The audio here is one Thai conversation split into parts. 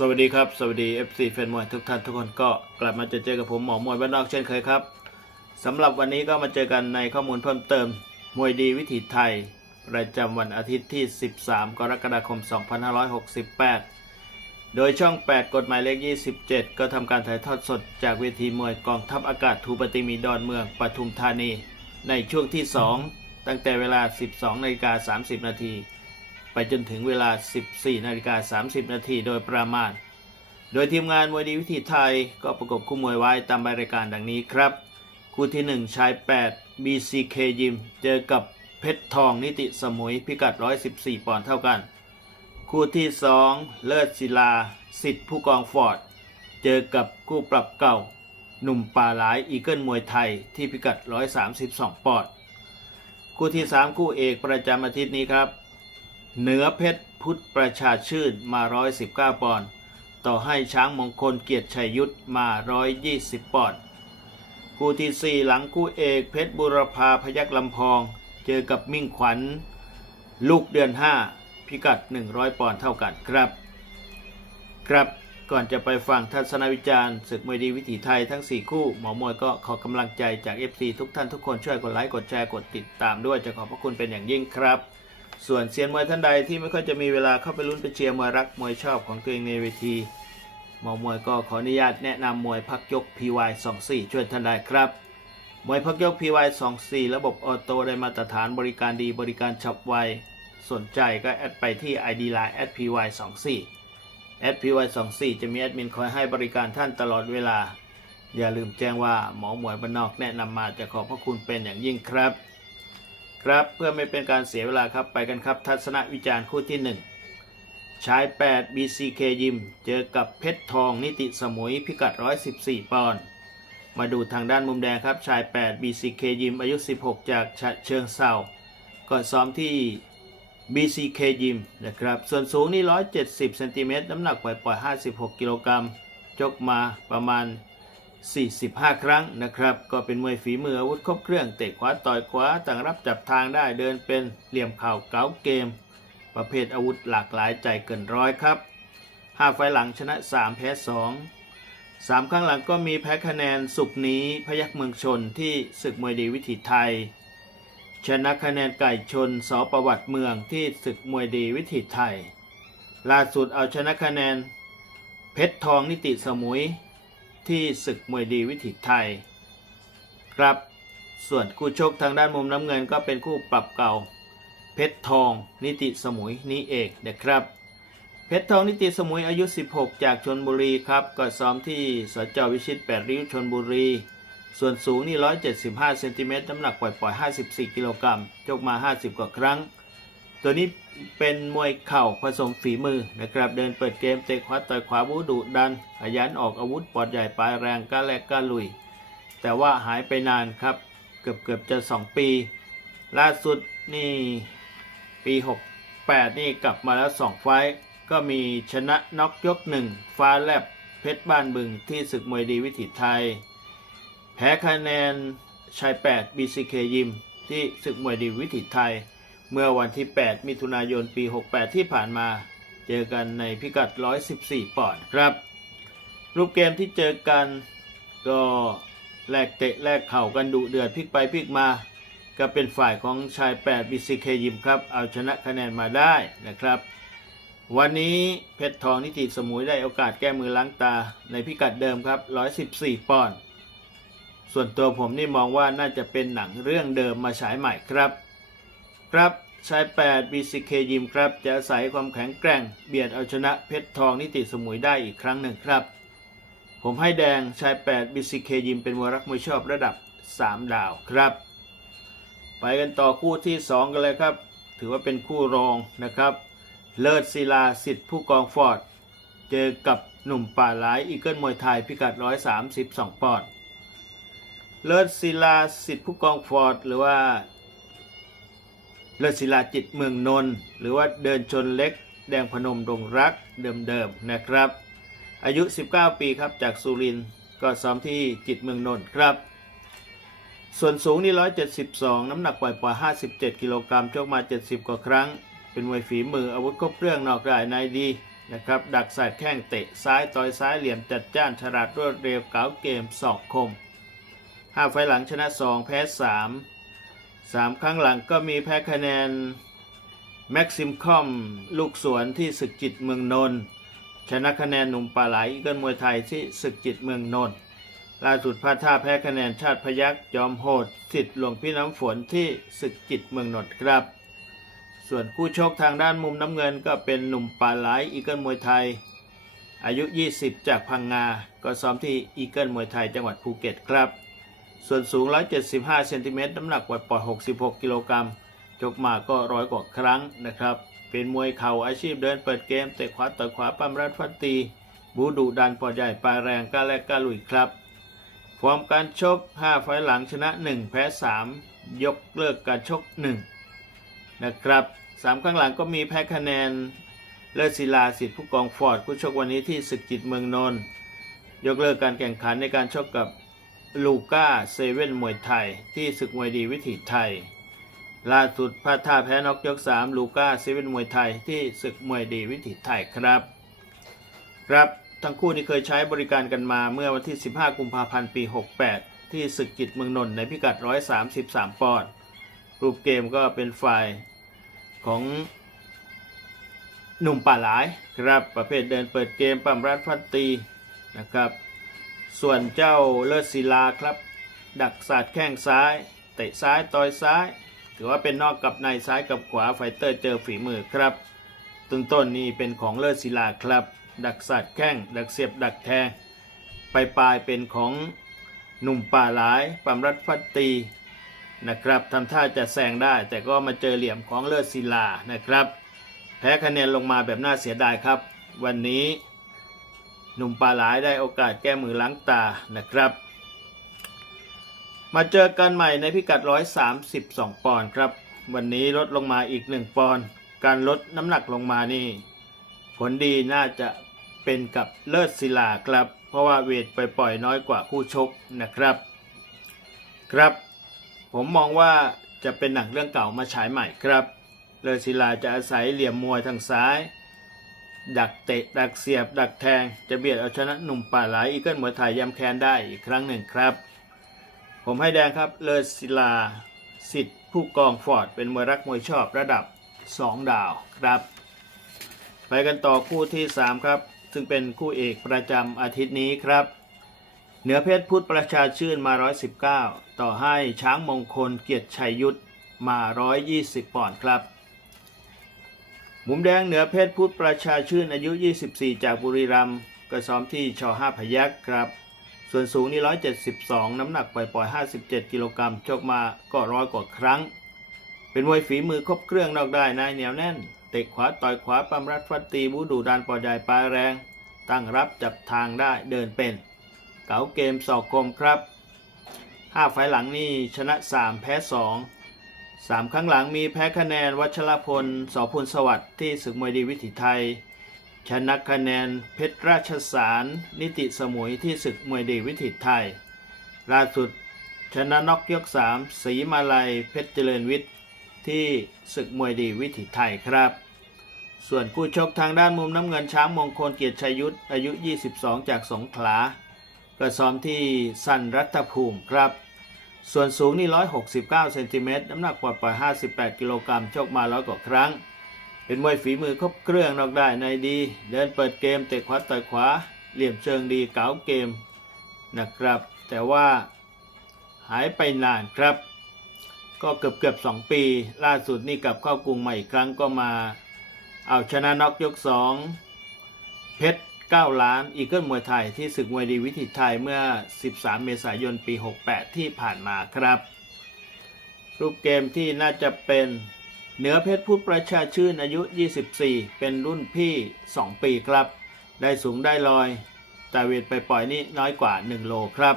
สวัสดีครับ สวัสดี FC แฟนมวยทุกท่านทุกคนก็กลับมาเจอเจอกับผมหมอมวยบ้านนอกเช่นเคยครับสำหรับวันนี้ก็มาเจอกันในข้อมูลเพิ่มเติม มวยดีวิถีไทย ประจำวันอาทิตย์ที่ 13 กรกฎาคม 2568 โดยช่อง 8 กฎหมายเลข 27 ก็ทำการถ่ายทอดสดจากเวทีมวยกองทัพอากาศทูปติมีดอนเมืองปทุมธานี ในช่วงที่ 2 ตั้งแต่เวลา 12นาฬิกา30นาที ไปจนถึงเวลา 14นาฬิกา30 นาทีโดยประมาณ โดยทีมงานมวยดีวิถีไทยก็ประกบคู่มวยไว้ตามใบรายการดังนี้ครับ คู่ที่ 1 ชาย 8 BCK ยิม เจอกับเพชรทองนิติสมุยพิกัด 114 ปอนด์เท่ากัน คู่ที่ 2 เลิศศิลา สิทธิ์ผู้กองฟอร์ด เจอกับคู่ปรับเก่า หนุ่มป่าหลายอีเกิลมวยไทยที่พิกัด 132 ปอนด์คู่ที่ 3 คู่เอกประจำอาทิตย์นี้ครับ เหนือเพชรพุทธประชาชื่นมา 119 ปอนด์ต่อให้ช้างมงคลเกียรติชัยยุทธมา 120 ปอนด์คู่ที่ 4 หลังคู่เอกเพชรบุรพาพยักลำพอง เจอกับมิ่งขวัญ ลูกเดือน 5 พิกัด 100 ปอนด์เท่ากันครับ ครับก่อนจะไปฟังทัศนวิจารณ์ศึกมวยดีวิถีไทยทั้ง 4 คู่ หมอมวยก็ขอกำลังใจจาก FC ทุกท่านทุกคนช่วยกดไลค์กดแชร์กดติดตามด้วยจะขอบพระคุณเป็นอย่างยิ่งครับ ส่วนเซียนมวยท่านใดที่ไม่ค่อยจะมีเวลาเข้าไปลุ้นไปเชียร์มวยรักมวยชอบของตัวเองในเวทีหมอมวยก็ขออนุญาตแนะนำมวยพักยก PY 24 ช่วยท่านใดครับ มวยพักยก PY 24 ระบบออโต้ได้มาตรฐานบริการดีบริการฉับไว สนใจก็แอดไปที่ ID Line @py 24 @py 24 จะมีแอดมินคอยให้บริการท่านตลอดเวลา อย่าลืมแจ้งว่าหมอหมวยบ้านนอกแนะนำมาจะขอบพระคุณเป็นอย่างยิ่งครับ ครับเพื่อไม่เป็นการเสียเวลาครับไปกันครับ ทัศนวิจารณ์คู่ที่ 1 ชาย 8 BCK ยิม เจอกับเพชรทองนิติสมุยพิกัด 114 ปอนด์มาดูทางด้านมุมแดงครับ ชาย 8 BCK ยิมอายุ 16 จากฉะเชิงเซาก่อนซ้อมที่ BCK ยิมนะครับ ส่วนสูงนี่ 170 เซนติเมตรน้ำหนักปล่อยๆ56 กิโลกรัมจกมาประมาณ 45 ครั้งนะครับ ก็เป็นมวยฝีมืออาวุธครบเครื่องเตะขวาต่อยขวาต่างรับจับทางได้เดินเป็นเหลี่ยมเข่าเก๋าเกม ประเภทอาวุธหลากหลายใจเกินร้อยครับ 5 ไฟหลังชนะ 3 แพ้ 2 3 ครั้งหลังก็มีแพ้คะแนนสุกนี้พยักเมืองชนที่ศึกมวยดีวิถีไทย ชนะคะแนนไก่ชนสอประวัติเมืองที่ศึกมวยดีวิถีไทย ล่าสุดเอาชนะคะแนน เพชรทองนิติสมุย ที่ศึกมวยดีวิถีไทย ครับส่วนคู่ชกทางด้านมุมน้ำเงินก็เป็นคู่ปรับเก่า เพชรทองนิติสมุยนี่เอกนะครับ เพชรทองนิติสมุยอายุ 16 จากชนบุรีครับ ก็ซ้อมที่สจวิชิต 8 ริ้วชนบุรี ส่วนสูงนี่ 175 เซนติเมตรน้ำหนักปล่อยๆ54 กิโลกรัมจกมา 50 กว่าครั้ง ตัวนี้เป็นมวยเข่าผสมฝีมือนะครับเดินเปิดเกมเตะขวาต่อยขวาบูดุดันขยันออกอาวุธปอดใหญ่ปลายแรงกล้าแลกกล้าลุย แต่ว่าหายไปนานครับ เกือบเกือบจะ 2 ปี ล่าสุดนี่ปี 68 นี่กลับมาแล้ว 2 ไฟต์ก็มีชนะน็อกยกหนึ่งฟ้าแลบเพชรบ้านบึงที่ศึกมวยดีวิถีไทย แพ้คะแนนชาย 8 BCK ยิมที่ศึกมวยดีวิถีไทย เมื่อวันที่ 8 มิถุนายนปี 68 ที่ผ่านมา เจอกันในพิกัด 114 ปอนด์ครับ รูปเกมที่เจอกันก็แลกเตะแลกเข่ากันดุเดือดพลิกไปพลิกมา ก็เป็นฝ่ายของชาย 8 BCK ยิมครับ เอาชนะคะแนนมาได้นะครับ วันนี้เพชรทองนิติสมุยได้โอกาสแก้มือล้างตาในพิกัดเดิมครับ 114 ปอนด์ส่วนตัวผมนี่มองว่าน่าจะเป็นหนังเรื่องเดิมมาฉายใหม่ครับ ครับชาย8 BCK ยิมครับ จะอาศัยความแข็งแกร่ง เบียดเอาชนะเพชรทองนิติสมุยได้อีกครั้งหนึ่งครับ ผมให้แดงชาย8 BCK ยิมเป็นวรักมวยชอบระดับ 3 ดาวครับ ไปกันต่อคู่ที่ 2 กันเลยครับ ถือว่าเป็นคู่รองนะครับ เลิศศิลาสิทธิ์ผู้กองฟอร์ด เจอกับหนุ่มป่าหลายอีเกิลมวยไทยพิกัด 132 ปอนด์เลิศศิลาสิทธิ์ผู้กองฟอร์ด หรือว่า เลิศศิลาจิตเมืองนนท์หรือว่าเดินชนเล็ก แดงพนมดงรักเดิมๆนะครับ อายุ 19 ปีครับจากสุรินทร์ก็ซ้อมที่จิตเมืองนนท์ครับ ส่วนสูงนี่ 172 น้ำหนักปล่อยปล่อย57 กิโลกรัมชกมา 70 กว่าครั้ง เป็นมวยฝีมืออาวุธครบเครื่องนอกได้ในดีนะครับดักสายแข้งเตะซ้ายต่อยซ้ายเหลี่ยมจัดจ้านฉลาดรวดเร็วเก๋าเกมศอกคมห้าไฟหลังชนะ 2 แพ้ 3 3ครั้งหลังก็มีแพ้คะแนนแม็กซิมคอมลูกสวนที่ศึกจิตเมืองนนท์ชนะคะแนนหนุ่มปลาไหลอีเกิลมวยไทยที่ศึกจิตเมืองนนท์ล่าสุดพลาดท่าแพ้คะแนนชาติพยักจอมโหดสิทธิ์หลวงพี่น้ำฝนที่ศึกจิตเมืองนนท์ครับ ส่วนคู่ชกทางด้านมุมน้ำเงินก็เป็นหนุ่มปลาไหลอีเกิลมวยไทย อายุ 20 จากพังงา ก็ซ้อมที่อีเกิลมวยไทยจังหวัดภูเก็ตครับ ส่วนสูง 175 เซนติเมตร น้ำหนักปล่อยๆ66 กิโลกรัมชกมาก็ร้อยกว่าครั้งนะครับ เป็นมวยเข่าอาชีพเดินเปิดเกม เตะขวาต่อยขวาปั้มรัดฟัดตี บูดุดันปอดใหญ่ปลายแรงกล้าแลกกล้าลุยครับฟอร์มการชก 5 ไฟหลังชนะ 1 แพ้ 3 ยกเลิกการชก 1 นะครับ3ครั้งหลังก็มีแพ้คะแนน เลิศศิลาสิทธิผู้กองฟอร์ดผู้ชกวันนี้ที่ศึกจิตเมืองนนท์ยกเลิกการแข่งขันในการชกกับ ลูก้าเซเว่นมวยไทย ที่ศึกมวยดีวิถีไทย ล่าสุดพลาดท่าแพ้น็อกยก 3 ลูก้าเซเว่นมวยไทย ที่ศึกมวยดีวิถีไทยครับ ครับทั้งคู่นี้เคยใช้บริการกันมาเมื่อวันที่ 15 กุมภาพันธ์ปี 68 ที่ศึกจิตเมืองนนท์ในพิกัด 133 ปอนด์รูปเกมก็เป็นฝ่ายของหนุ่มป่าหลายครับประเภทเดินเปิดเกมปั๊มรัดฟัดตีนะครับ ส่วนเจ้าเลิศศิลาครับ ดักสาดแข้งซ้ายเตะซ้ายต่อยซ้าย ถือว่าเป็นนอกกับในซ้ายกับขวาไฟเตอร์เจอฝีมือครับ ต้นต้นนี่เป็นของเลิศศิลาครับ ดักสัตว์แข้งดักเสียบดักแทงปลายปลายเป็นของหนุ่มป่าหลายปัมรัดฟัดตีนะครับทำท่าจะแซงได้ แต่ก็มาเจอเหลี่ยมของเลิศศิลานะครับ แพ้คะแนนลงมาแบบน่าเสียดายครับ วันนี้ หนุ่มป่าหลายได้โอกาสแก้มือล้างตานะครับ มาเจอกันใหม่ในพิกัด 132 ปอนด์ครับ วันนี้ลดลงมาอีก 1 ปอนด์การลดน้ำหนักลงมานี่ ผลดีน่าจะเป็นกับเลิศศิลาครับ เพราะว่าเวทไปปล่อยน้อยกว่าคู่ชกนะครับ ครับ ผมมองว่าจะเป็นหนังเรื่องเก่ามาฉายใหม่ครับ เลิศศิลาจะอาศัยเหลี่ยมมวยทางซ้าย ดักเตะ ดักเสียบ ดักแทง จะเบียดเอาชนะหนุ่มป่าไหลอีเกิลมวยไทยยำแคนได้อีกครั้งหนึ่งครับ ผมให้แดงครับเลิศศิลาสิทธิ์ผู้กองฟอร์ดเป็นมวยรักมวยชอบระดับ 2 ดาวครับ ไปกันต่อคู่ที่ 3 ครับ ซึ่งเป็นคู่เอกประจำอาทิตย์นี้ครับ เหนือเพชรพุทธประชาชื่นมา 119 ต่อให้ช้างมงคลเกียรติชัยยุทธมา 120 ปอนด์ครับ มุมแดงเหนือเพชรพุทธประชาชื่นอายุ 24 จากบุรีรัมย์ก็ซ้อมที่ชอ5พยักครับ ส่วนสูงนี่ 172 น้ำหนักปล่อย ๆ 57 กิโลกรัมชกมาก็ร้อยกว่าครั้ง เป็นมวยฝีมือครบเครื่องนอกได้นายเหนียวแน่น เตะขวาต่อยขวาปั๊มรัดฟัดตีบูดูดานปอดใหญ่ปลายแรง ตั้งรับจับทางได้เดินเป็น เก๋าเกมสอกคมครับ 5 ไฟหลังนี่ชนะ 3 แพ้ 2 3ครั้งหลังมีแพ้คะแนนวัชรพลสอพลสวัสดิ์ที่ศึกมวยดีวิถีไทย ชนะคะแนนเพชรราชสาร นิติสมุยที่ศึกมวยดีวิถีไทย ล่าสุดชนะน็อกยก3สีมาลัยเพชรเจริญวิทย์ที่ศึกมวยดีวิถีไทยครับ ส่วนคู่ชกทางด้านมุมน้ำเงินช้างมงคลเกียรติชัยยุทธอายุ 22 จากสงขลาก็ซ้อมที่สันรัตภูมิครับ ส่วนสูงนี่ 169 เซนติเมตร น้ำหนักปล่อยๆ58 กิโลกรัมชกมาร้อยกว่าครั้ง เป็นมวยฝีมือครบเครื่องนอกได้ในดี เดินเปิดเกมเตะขวาต่อยขวา เหลี่ยมเชิงดีเก๋าเกมนะครับ แต่ว่าหายไปนานครับ ก็เกือบเกือบสองปี ล่าสุดนี่กลับเข้ากรุงใหม่อีกครั้งก็มา เอาชนะน็อกยกสองเพชร 9 ล้านอีเกิลมวยไทยที่ศึกมวยดีวิถีไทยเมื่อ 13 เมษายนปี 68 ที่ผ่านมาครับ รูปเกมที่น่าจะเป็นเหนือเพชรพุทธประชาชื่นอายุ 24 เป็นรุ่นพี่ 2 ปีครับ ได้สูงได้ลอย แต่เวทไปปล่อยนี่น้อยกว่า 1 โลครับ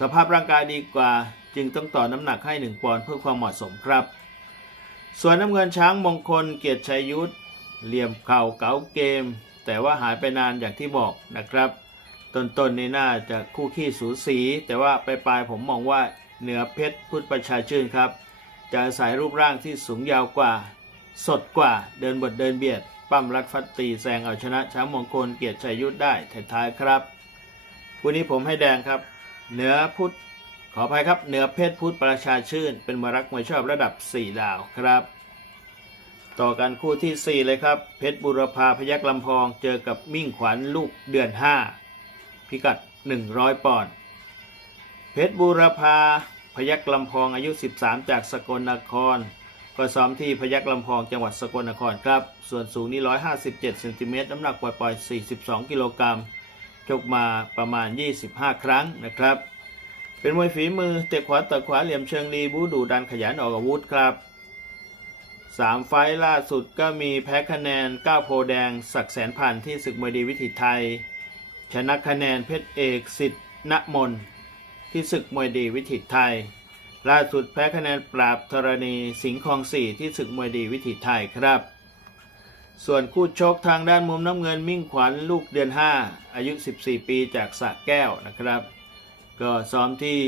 สภาพร่างกายดีกว่าจึงต้องต่อน้ำหนักให้ 1 ปอนด์เพื่อความเหมาะสมครับ ส่วนน้ำเงินช้างมงคลเกียรติชัยยุทธเหลี่ยมเข่าเก๋าเกม แต่ว่าหายไปนานอย่างที่บอกนะครับ ต้นๆนี่น่าจะคู่ขี้สูสี แต่ว่าปลายๆผมมองว่าเหนือเพชรพุทธประชาชื่นครับ จะอาศัยรูปร่างที่สูงยาวกว่า สดกว่าเดินบทเดินเบียด ปั้มรัดฟัดตีแซงเอาชนะช้างมงคลเกียรติชัยยุทธได้ท้ายๆครับวันนี้ผมให้แดงครับ เหนือพุทธขออภัยครับเหนือเพชรพุทธประชาชื่น เป็นมรักมวยชอบระดับ 4 ดาวครับ ต่อกันคู่ทีสี่ 4 เลยครับ เพชรบุรพาพยักลำพองเจอกับมิ่งขวัญลูกเดือน 5 พิกัด 100 ปอนด์เพชรบูรพาพยักลำพองอายุ 13 จากสกลนคร ก็ซ้อมที่พยักลำพองจังหวัดสกลนครครับ ส่วนสูงนี่157เซนติเมตรน้ำหนักปล่อยๆ 42 กิโลกรัมชกมาประมาณ 25 ครั้งนะครับ เป็นมวยฝีมือเตะขวาต่อขวาเหลี่ยมเชิงรีบูดูดันขยันออกอาวุธครับ สามไฟล์ล่าสุดก็มีแพ้คะแนนก้าวโพแดง ศักแสนพันที่ศึกมวยดีวิถีไทย ชนะคะแนนเพชรเอกสิทธิ์ณมนที่ศึกมวยดีวิถีไทย ล่าสุดแพ้คะแนนปราบธรณีสิงห์คลองสี่ที่ศึกมวยดีวิถีไทยครับ ส่วนคู่ชกทางด้านมุมน้ำเงินมิ่งขวัญลูกเดือน 5 อายุ 14 ปีจากสระแก้วนะครับ ก็ซ้อมที่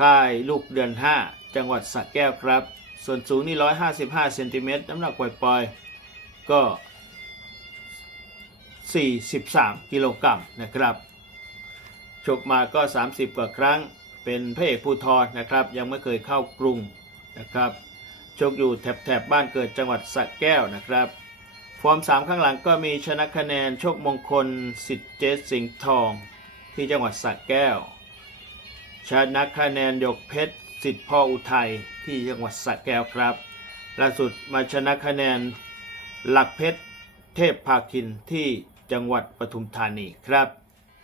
ค่ายลูกเดือน 5 จังหวัดสระแก้วครับ ส่วนสูงนี่155เซนติเมตรน้ำหนักปล่อยๆ ก็ 43 กิโลกรัมนะครับ ชกมาก็ 30 กว่าครั้ง เป็นพระเอกภูทรนะครับ ยังไม่เคยเข้ากรุงนะครับ ชกอยู่แถบแถบบ้านเกิดจังหวัดสระแก้วนะครับ ฟอร์ม 3 ข้างหลังก็มีชนะคะแนน โชคมงคลสิทธิ์เจสสิงห์ทอง ที่จังหวัดสระแก้วชนะคะแนนยกเพชร สิทธิ์พ่ออุทัยที่จังหวัดสระแก้วครับล่าสุดมาชนะคะแนนหลักเพชรเทพภาคินที่จังหวัดปทุมธานีครับ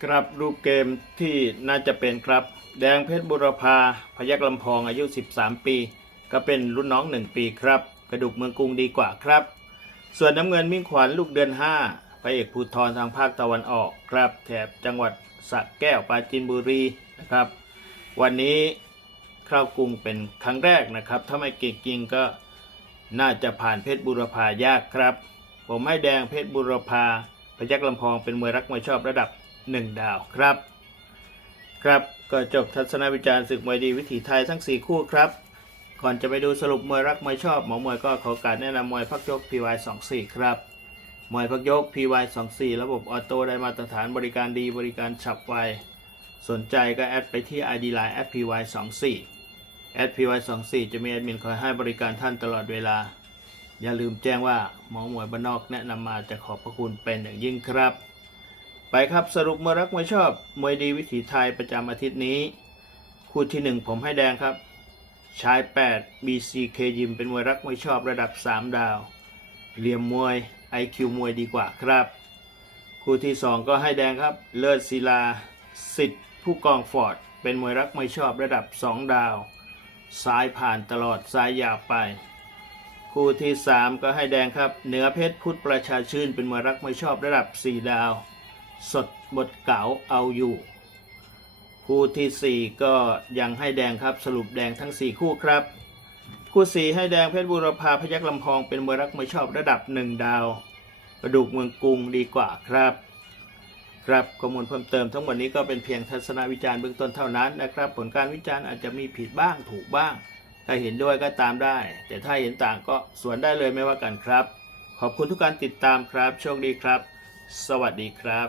ครับรูปเกมที่น่าจะเป็นครับ แดงเพชรบุรพาพยักลำพองอายุ 13 ปี ก็เป็นรุ่นน้อง 1 ปีครับ กระดูกเมืองกรุงดีกว่าครับ ส่วนน้ำเงินมิ่งขวัญลูกเดือน 5พระเอกภูธรทางภาคตะวันออกครับแถบจังหวัดสระแก้วปราจีนบุรีนะครับ วันนี้ เข้ากรุงเป็นครั้งแรกนะครับ ถ้าไม่เก่งจริงก็น่าจะผ่านเพชรบุรพายากครับ ผมให้แดงเพชรบุรพาพยักลำพองเป็นมวยรักมวยชอบระดับ 1 ดาวครับ ครับก็จบทัศนวิจารณ์ศึกมวยดีวิถีไทยทั้ง 4 คู่ครับ ก่อนจะไปดูสรุปมวยรักมวยชอบหมอมวยก็ขอโอการแนะนำมวยพักยก PY24 ครับมวยพักยก PY24 ระบบออโต้ได้มาตรฐานบริการดีบริการฉับไว สนใจก็แอดไปที่ ID Line @py24 @py24 จะมีแอดมินคอยให้บริการท่านตลอดเวลา อย่าลืมแจ้งว่าหมอหมวยบ้านนอกแนะนำมาจะขอบพระคุณเป็นอย่างยิ่งครับ ไปครับสรุปมวยรักมวยชอบมวยดีวิถีไทยประจำอาทิตย์นี้ คู่ที่ 1 ผมให้แดงครับ ชาย 8 BCK ยิมเป็นมวยรักมวยชอบระดับ 3 ดาว เหลี่ยมมวย IQ มวยดีกว่าครับ คู่ที่ 2 ก็ให้แดงครับ เลิศศิลาสิทธิ์ผู้กองฟอร์ดเป็นมวยรักมวยชอบระดับ 2 ดาว ซ้ายผ่านตลอดซ้ายยาวไป คู่ที่ 3 ก็ให้แดงครับ เหนือเพชรพุทธประชาชื่นเป็นมวยรักมวยชอบระดับ 4 ดาว สดบทเก๋าเอาอยู่ คู่ทีสี่ 4 ก็ยังให้แดงครับสรุปแดงทั้ง 4 คู่ครับ คู่ 4 ให้แดงเพชรบุรพาพยักลำพองเป็นมวยรักมวยชอบระดับ 1 ดาวกระดูกเมืองกรุงดีกว่าครับ ครับข้อมูลเพิ่มเติมทั้งหมดนี้ก็เป็นเพียงทัศนวิจารณ์เบื้องต้นเท่านั้นนะครับ ผลการวิจารณ์อาจจะมีผิดบ้างถูกบ้าง ถ้าเห็นด้วยก็ตามได้ แต่ถ้าเห็นต่างก็สวนได้เลยไม่ว่ากันครับ ขอบคุณทุกการติดตามครับ โชคดีครับ สวัสดีครับ